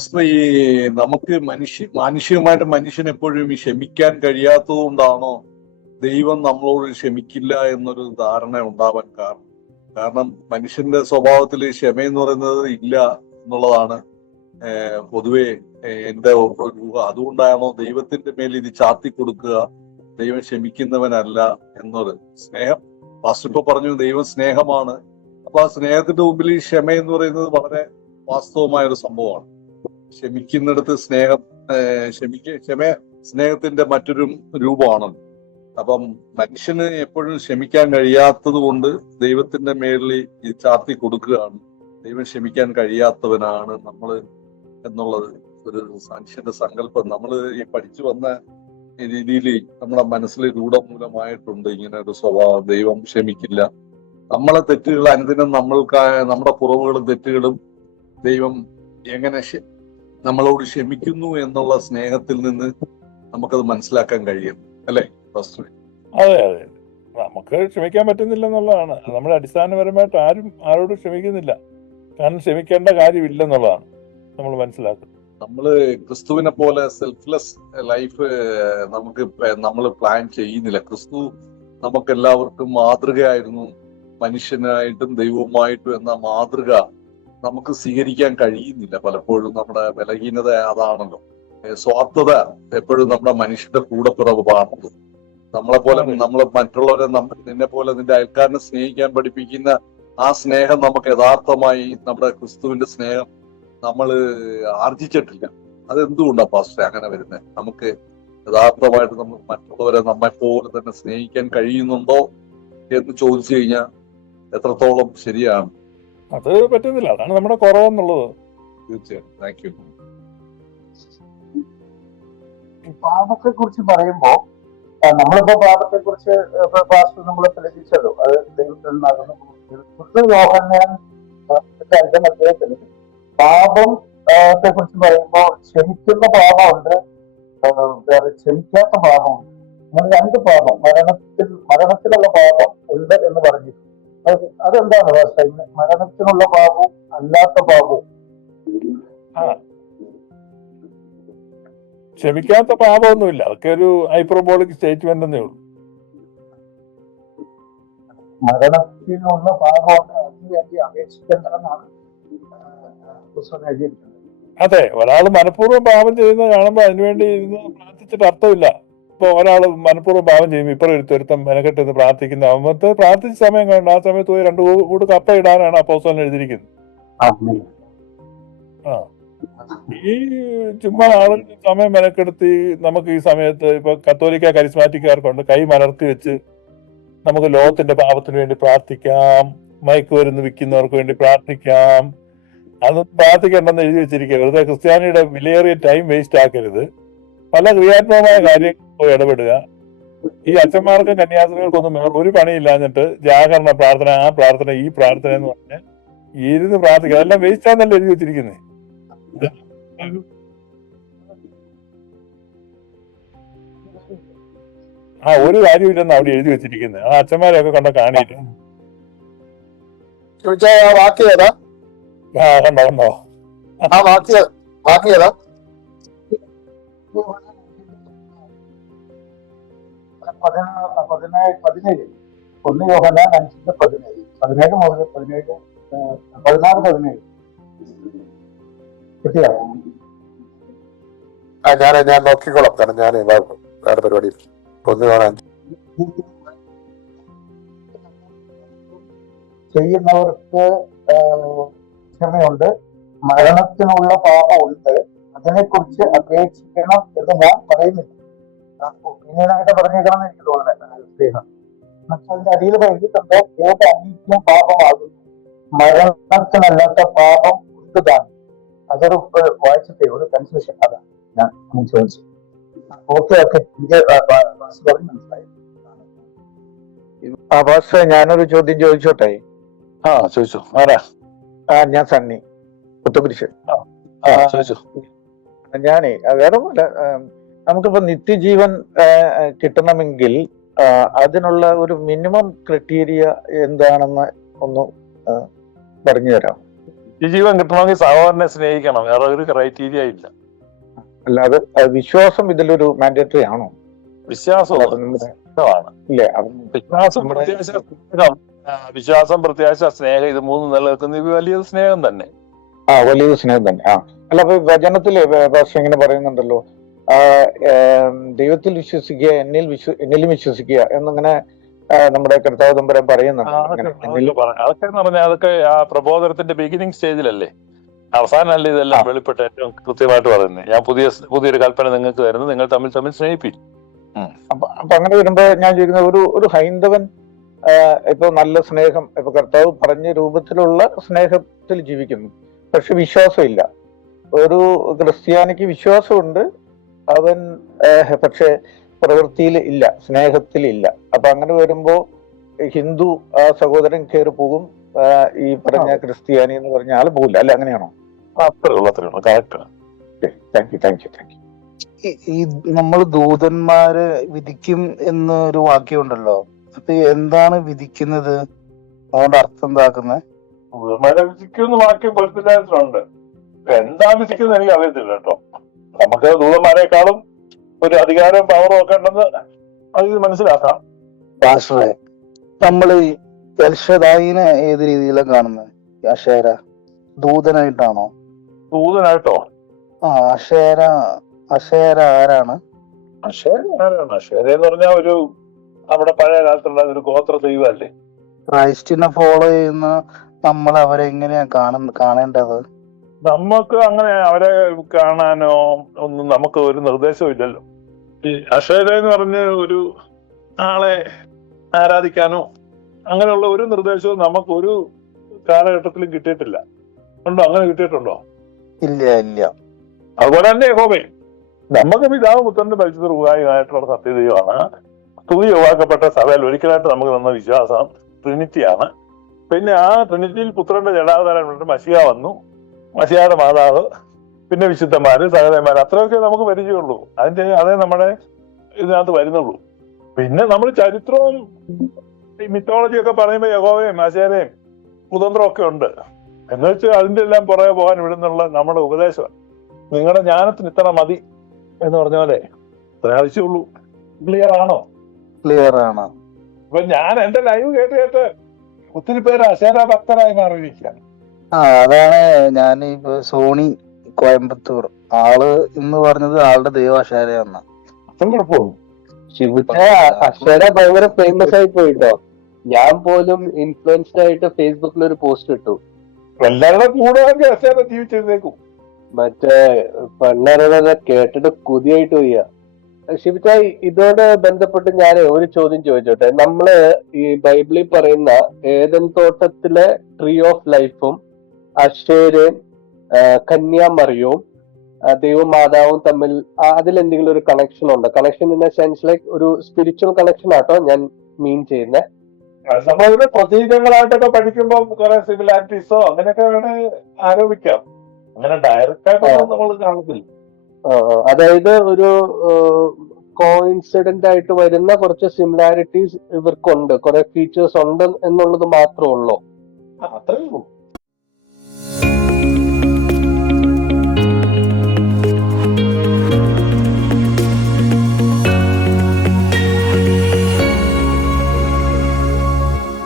First ഈ നമുക്ക് മാനുഷികമായിട്ട് മനുഷ്യൻ എപ്പോഴും ഈ ക്ഷമിക്കാൻ കഴിയാത്തത് കൊണ്ടാണോ ദൈവം നമ്മളോട് ക്ഷമിക്കില്ല എന്നൊരു ധാരണ ഉണ്ടാവാൻ കാരണം മനുഷ്യന്റെ സ്വഭാവത്തിൽ ക്ഷമയെന്ന് പറയുന്നത് ഇല്ല എന്നുള്ളതാണ് പൊതുവെ എന്റെ ഒരു ഊഹം. അതുകൊണ്ടാണോ ദൈവത്തിന്റെ മേൽ ഇത് ചാർത്തി കൊടുക്കുക, ദൈവം ക്ഷമിക്കുന്നവനല്ല എന്നത്. സ്നേഹം ഫാസ്റ്റ് ഇപ്പൊ പറഞ്ഞു ദൈവം സ്നേഹമാണ്. അപ്പൊ ആ സ്നേഹത്തിന്റെ മുമ്പിൽ ഈ ക്ഷമ എന്ന് പറയുന്നത് വളരെ വാസ്തവമായ ഒരു സംഭവമാണ്. ക്ഷമിക്കുന്നിടത്ത് ക്ഷമ സ്നേഹത്തിന്റെ മറ്റൊരു രൂപമാണല്ലോ. അപ്പം മനുഷ്യന് എപ്പോഴും ക്ഷമിക്കാൻ കഴിയാത്തത് കൊണ്ട് ദൈവത്തിന്റെ മേളിൽ ഇത് ചാർത്തി കൊടുക്കുകയാണ്. ദൈവം ക്ഷമിക്കാൻ കഴിയാത്തവനാണ് നമ്മൾ എന്നുള്ളത് ഒരു മനുഷ്യന്റെ സങ്കല്പം. നമ്മൾ ഈ പഠിച്ചു വന്ന രീതിയിൽ നമ്മുടെ മനസ്സിൽ രൂഢമൂലമായിട്ടുണ്ട് ഇങ്ങനെ ഒരു സ്വഭാവം. ദൈവം ക്ഷമിക്കില്ല. നമ്മളെ തെറ്റുകൾ അനുദിനം നമ്മുടെ കുറവുകളും തെറ്റുകളും ദൈവം എങ്ങനെ നമ്മളോട് ക്ഷമിക്കുന്നു എന്നുള്ള സ്നേഹത്തിൽ നിന്ന് നമുക്കത് മനസ്സിലാക്കാൻ കഴിയും, അല്ലേ? അതെ അതെ, നമുക്ക് ക്ഷമിക്കാൻ പറ്റുന്നില്ല എന്നുള്ളതാണ്. നമ്മൾ അടിസ്ഥാനപരമായിട്ട് ആരോടും ക്ഷമിക്കുന്നില്ല. കാരണം ക്ഷമിക്കേണ്ട കാര്യമില്ലെന്നുള്ളതാണ് നമ്മൾ മനസ്സിലാക്കുന്നത്. നമ്മള് ക്രിസ്തുവിനെ പോലെ സെൽഫ്ലെസ് ലൈഫ് നമ്മൾ പ്ലാൻ ചെയ്യുന്നില്ല. ക്രിസ്തു നമുക്ക് എല്ലാവർക്കും മാതൃകയായിരുന്നു. മനുഷ്യനായിട്ടും ദൈവവുമായിട്ടും എന്ന മാതൃക നമുക്ക് സ്വീകരിക്കാൻ കഴിയുന്നില്ല. പലപ്പോഴും നമ്മുടെ ബലഹീനത അതാണല്ലോ. സ്വാർത്ഥത എപ്പോഴും നമ്മുടെ മനുഷ്യന്റെ കൂടപ്പിറപ്പാണല്ലോ. നമ്മളെ മറ്റുള്ളവരെ നിന്നെ പോലെ നിന്റെ അയൽക്കാരനെ സ്നേഹിക്കാൻ പഠിപ്പിക്കുന്ന ആ സ്നേഹം നമുക്ക് യഥാർത്ഥമായി നമ്മുടെ ക്രിസ്തുവിന്റെ സ്നേഹം നമ്മൾ ആർജിച്ചിട്ടില്ല. അതെന്തുകൊണ്ടാ പാസ്റ്റർ അങ്ങനെ വരുന്നത്? നമുക്ക് യഥാർത്ഥമായിട്ട് നമ്മൾ മറ്റുള്ളവരെ നമ്മെപ്പോലെ തന്നെ സ്നേഹിക്കാൻ കഴിയുന്നുണ്ടോ എന്ന് ചോദിച്ചു കഴിഞ്ഞാൽ എത്രത്തോളം ശരിയാണ്? അത് പറ്റുന്നില്ല. അതാണ് നമ്മുടെ കുറവെന്നുള്ളത്. തീർച്ചയായും. Thank you. പാപത്തെ കുറിച്ച് പറയുമ്പോ നമ്മളിപ്പോ പാപത്തെ കുറിച്ച് നമ്മൾ തെളിയിച്ചല്ലോ. അത് ദൈവത്തിൽ നിന്നാകുന്നു. യോഹന്നാൻ അധ്യായത്തിൽ പാപത്തെ കുറിച്ച് പറയുമ്പോ ക്ഷമിക്കുന്ന പാപമുണ്ട്, വേറെ ക്ഷമിക്കാത്ത പാപമുണ്ട്. അങ്ങനെ രണ്ട് പാപം, മരണത്തിലുള്ള പാപം ഉണ്ട് എന്ന് പറഞ്ഞിട്ടുണ്ട്. അതെന്താണ് മരണത്തിനുള്ള പാപവും അല്ലാത്ത പാപവും? ക്ഷമിക്കാത്ത പാപമൊന്നുമില്ല, അതൊക്കെ ഒരു ഹൈപ്പർബോളിക് സ്റ്റേറ്റ്മെന്റ് എന്നേ ഉള്ളൂ. മരണത്തിനുള്ള പാപമാണ് അതിനുവേണ്ടി അപേക്ഷിക്കേണ്ടതെന്നാണ് എഴുതിയിരിക്കുന്നത്. അതെ, ഒരാൾ മനഃപൂർവ്വം പാപം ചെയ്യുന്നത് കാണുമ്പോൾ അതിനുവേണ്ടി ഇരുന്ന് പ്രാർത്ഥിച്ചിട്ട് അർത്ഥമില്ല. ഇപ്പൊ ഒരാൾ മനഃപൂർവ്വം പാപം ചെയ്യുമ്പോൾ ഇപ്പുറം ഒരുത്തം മെനക്കെട്ട് നിന്ന് പ്രാർത്ഥിക്കുന്ന അവർക്ക് പ്രാർത്ഥിച്ച സമയം കണ്ട് ആ സമയത്ത് പോയി 2 കൂട് കപ്പ ഇടാനാണ് അപ്പോസ്തലൻ എഴുതിയിരിക്കുന്നത്. ഈ ചുമ്മാ ആളുകൾ സമയം മെനക്കെടുത്തി നമുക്ക് ഈ സമയത്ത് ഇപ്പൊ കത്തോലിക്ക കരിസ്മാറ്റിക്കാർക്കുണ്ട് കൈ മലർത്തി വെച്ച് നമുക്ക് ലോകത്തിന്റെ പാപത്തിന് വേണ്ടി പ്രാർത്ഥിക്കാം, മയക്കുമരുന്ന് വിൽക്കുന്നവർക്ക് വേണ്ടി പ്രാർത്ഥിക്കാം. അത് പ്രാർത്ഥിക്കേണ്ടെന്ന് എഴുതി വെച്ചിരിക്കുക. വെറുതെ ക്രിസ്ത്യാനിയുടെ വിലയേറിയ ടൈം വേസ്റ്റ് ആക്കരുത്. പല ക്രിയാത്മകമായ കാര്യങ്ങൾ പോയി ഇടപെടുക. ഈ അച്ഛന്മാർക്കും കന്യാസ്ത്രീകൾക്കൊന്നും ഒരു പണിയില്ലാഞ്ഞിട്ട് ജാഗരണ പ്രാർത്ഥന, ആ പ്രാർത്ഥന, ഈ പ്രാർത്ഥന എന്ന് പറഞ്ഞ് ഇരുന്ന് പ്രാർത്ഥിക്കുക. അതെല്ലാം വേസ്റ്റ് ആണെന്നല്ലേ എഴുതി വെച്ചിരിക്കുന്നത്. ഒരു കാര്യമില്ലെന്ന് അവിടെ എഴുതി വെച്ചിരിക്കുന്നത്. ആ അച്ഛന്മാരെയൊക്കെ കണ്ട കാണിയില്ല. കണ്ടോ ആ വാക്യം ഏതാ? 17 1 യോഹന്നാൻ 5:17 17 മുതൽ 17 16 17 കിട്ടിയോ? ഞാൻ നോക്കിക്കോളാം. കാരണം ഞാൻ വേറെ പരിപാടി 1 യോഹന്നാൻ ചെയ്യുന്നവർക്ക് ക്ഷമയുണ്ട്, മരണത്തിനുള്ള പാപമുണ്ട്, അതിനെക്കുറിച്ച് അപേക്ഷിക്കണം എന്ന് ഞാൻ പറയുന്നില്ല. പിന്നീടായിട്ട് പറഞ്ഞേക്കണം എന്ന് എനിക്ക് തോന്നുന്നത് സ്നേഹം. പക്ഷെ അതിന്റെ അടിയിൽ എഴുതിയിട്ടുണ്ട്, ഏത് അനീത്യം പാപമാകുന്നു, മരണത്തിനല്ലാത്ത പാപം ഉണ്ടതാണ്. അതൊരു വായിച്ചിട്ടേ ഒരു കൺഫ്യൂഷൻ, അതാണ് ഞാൻ ചോദിച്ചത്. ഓക്കെ എനിക്ക് മനസ്സിലായി. പാസ്റ്റർ, ഞാനൊരു ചോദ്യം ചോദിച്ചോട്ടെ? ചോദിച്ചു. ആരാ? ഞാൻ സണ്ണി പുത്തുകുരിശ്. ചോദിച്ചു. ഞാനേ വേറെ പോലെ, നമുക്കിപ്പോ നിത്യജീവൻ കിട്ടണമെങ്കിൽ അതിനുള്ള ഒരു മിനിമം ക്രൈറ്റീരിയ എന്താണെന്ന് ഒന്ന് പറഞ്ഞു തരാം? നിത്യജീവൻ കിട്ടണമെങ്കിൽ സഹോദരനെ സ്നേഹിക്കണം, വേറെ ഒരു ക്രൈറ്റീരിയ ഇല്ല. അല്ലാതെ വിശ്വാസം ഇതിലൊരു മാൻഡേറ്ററി ആണോ? വിശ്വാസമാണ്. ഇല്ലേ? വിശ്വാസം, പ്രത്യാശ, സ്നേഹം. വിശ്വാസം, പ്രത്യാശ, സ്നേഹം, ഇത് മൂന്ന് നിലനിൽക്കുന്ന വലിയ സ്നേഹം തന്നെ. വലിയ സ്നേഹം തന്നെ. അല്ല, അപ്പൊ വചനത്തില് ഭാഷ ഇങ്ങനെ പറയുന്നുണ്ടല്ലോ, ദൈവത്തിൽ വിശ്വസിക്കുക, എന്നിലും വിശ്വസിക്കുക എന്നിങ്ങനെ നമ്മുടെ കർത്താവ് തമ്പുരാൻ പറയുന്നുണ്ട്. അതൊക്കെ എന്ന് പറഞ്ഞാൽ അതൊക്കെ ആ പ്രബോധനത്തിന്റെ ബിഗിനിങ് സ്റ്റേജിലല്ലേ, അവസാനമല്ലേ ഇതെല്ലാം വെളിപ്പെട്ട് ഏറ്റവും കൃത്യമായിട്ട് പറയുന്നത്. ഞാൻ പുതിയൊരു കൽപ്പന നിങ്ങൾക്ക് തരുന്നത്, നിങ്ങൾ തമ്മിൽ സ്നേഹിപ്പിക്കും. അപ്പൊ അങ്ങനെ വരുമ്പോ ഞാൻ ചോദിക്കുന്നത്, ഒരു ഹൈന്ദവൻ ഇപ്പൊ നല്ല സ്നേഹം, ഇപ്പൊ കർത്താവ് പറഞ്ഞ രൂപത്തിലുള്ള സ്നേഹത്തിൽ ജീവിക്കുന്നു, പക്ഷെ വിശ്വാസമില്ല. ഒരു ക്രിസ്ത്യാനിക്ക് വിശ്വാസമുണ്ട്, അവൻ പക്ഷെ പ്രവൃത്തിയിൽ ഇല്ല, സ്നേഹത്തിൽ ഇല്ല. അപ്പൊ അങ്ങനെ വരുമ്പോ ഹിന്ദു ആ സഹോദരൻ കയറി പോകും, ഈ പറഞ്ഞ ക്രിസ്ത്യാനി എന്ന് പറഞ്ഞ ആള് പോകില്ല, അല്ല? അങ്ങനെയാണോ? Thank you. ഈ നമ്മൾ ദൂതന്മാരെ വിധിക്കും എന്നൊരു വാക്യമുണ്ടല്ലോ, അപ്പൊ എന്താണ് വിധിക്കുന്നത്? അതുകൊണ്ട് അർത്ഥം എന്താക്കുന്നത്? ദൂതന്മാരെ വിധിക്കുന്ന വാക്യം പൊരുത്തിലുണ്ട്. എന്താ വിധിക്കുന്നത് എനിക്ക് അറിയത്തില്ല കേട്ടോ. നമുക്ക് ദൂതന്മാരെക്കാളും ഒരു അധികാരവും പവറും ഒക്കെ ഉണ്ടെന്ന് അത് മനസ്സിലാക്കാം. പാസ്റ്ററെ, നമ്മള് എൽഷദായിനെ ഏത് രീതിയിലാണ് കാണുന്നത്? അശേര ദൂതനായിട്ടാണോ? ദൂതനായിട്ടോ? അശേര ആരാണ്? അശേര എന്ന് പറഞ്ഞാൽ ഒരു നമ്മുടെ പഴയ കാലത്തുള്ള ഒരു ഗോത്ര ദൈവമല്ലേ. ക്രൈസ്റ്റിനെ ഫോളോ ചെയ്യുന്ന നമ്മൾ അവരെ എങ്ങനെയാ കാണേണ്ടത്? നമുക്ക് അങ്ങനെ അവരെ കാണാനോ ഒന്നും നമുക്ക് ഒരു നിർദ്ദേശവും ഇല്ലല്ലോ. ഈ അശേര എന്ന് പറഞ്ഞ് ഒരു ആളെ ആരാധിക്കാനോ അങ്ങനെയുള്ള ഒരു നിർദ്ദേശവും നമുക്ക് ഒരു കാലഘട്ടത്തിലും കിട്ടിയിട്ടില്ല. ഉണ്ടോ? അങ്ങനെ കിട്ടിയിട്ടുണ്ടോ? ഇല്ല. അതുപോലെ തന്നെ യഹോവേ, നമുക്ക് പിതാവ് പുത്രന്റെ പരിശുദ്ധ റൂഹായുമായിട്ടുള്ള സത്യദൈവമാണ്. സ്തുതി യോഗ്യപ്പെട്ട സഭയിൽ ഒരിക്കലായിട്ട് നമുക്ക് തന്ന വിശ്വാസം ട്രിനിറ്റിയാണ്. പിന്നെ ആ ട്രിനിറ്റിയിൽ പുത്രന്റെ ജഡാവതാരം മശിഹ വന്നു, മശിഹയുടെ മാതാവ്, പിന്നെ വിശുദ്ധന്മാര്, സഹോദരന്മാര്, അത്രയൊക്കെ നമുക്ക് പരിചയമുള്ളൂ. അതേ നമ്മുടെ ഇതിനകത്ത് വരുന്നുള്ളൂ. പിന്നെ നമ്മൾ ചരിത്രവും മിത്തോളജിയൊക്കെ പറയുമ്പോൾ യഹോവയും ആശാരയും കുതന്ത്രവും ഒക്കെ ഉണ്ട്. എന്ന് വെച്ചാൽ അതിന്റെ എല്ലാം പുറകെ പോകാൻ ഇവിടുന്നുള്ള നമ്മുടെ ഉപദേശം നിങ്ങളുടെ ജ്ഞാനത്തിന് ഇത്ര മതി എന്ന് പറഞ്ഞ പോലെ ഇത്ര ആവശ്യമുള്ളൂ. ക്ലിയർ ആണോ? ക്ലിയർ ആണ്. അപ്പൊ ഞാൻ എന്റെ ലൈവ് കേട്ട് ഒത്തിരി പേര് അശേര ഭക്തരായി മാറിയിരിക്കുകയാണ്. അതാണ് ഞാൻ ഇപ്പൊ സോണി കോയമ്പത്തൂർ ആള് എന്ന് പറഞ്ഞത് ആളുടെ ദൈവം അശേരയാണ്. അതും കുഴപ്പമൊന്നും അക്ഷര ഭയങ്കര ഫേമസ് ആയി പോയിട്ടോ. ഞാൻ പോലും ഇൻഫ്ലുവൻസ്ഡ് ആയിട്ട് ഫേസ്ബുക്കിൽ ഒരു പോസ്റ്റ് ഇട്ടു. എല്ലാവരുടെ കൂടെ അശേര ജീവിച്ചിരുന്നേക്കും. മറ്റേ പെണ്ണറിനെ കേട്ടിട്ട് കുതിയായിട്ട് പോയ. ഷിബിച്ചായി, ഇതോട് ബന്ധപ്പെട്ട് ഞാൻ ഒരു ചോദ്യം ചോദിച്ചോട്ടെ. നമ്മള് ഈ ബൈബിളിൽ പറയുന്ന ഏദൻ തോട്ടത്തിലെ ട്രീ ഓഫ് ലൈഫും അശേരയും കന്യാമറിയവും ദൈവമാതാവും തമ്മിൽ അതിലെന്തെങ്കിലും ഒരു കണക്ഷൻ ഉണ്ടോ? Connection in A sense like ഒരു സ്പിരിച്വൽ കണക്ഷൻ ആട്ടോ ഞാൻ മീൻ ചെയ്യുന്നത്. നമ്മളതിന്റെ പ്രതീകങ്ങളായിട്ടൊക്കെ പഠിക്കുമ്പോൾ കുറെ സിമിലാരിറ്റീസോ അങ്ങനെയൊക്കെ വേണേ ആരോപിക്കാം. അങ്ങനെ ഡയറക്റ്റ് ആയിട്ടൊന്നും നമ്മൾ കാണത്തില്ല. അതായത് ഒരു കോയിൻസിഡന്റ് ആയിട്ട് വരുന്ന കുറച്ച് സിമിലാരിറ്റീസ് ഇവർക്കുണ്ട്, കുറെ ഫീച്ചേഴ്സ് ഉണ്ട് എന്നുള്ളത് മാത്രമേ ഉള്ളൂ. അത്രേ ഉള്ളൂ.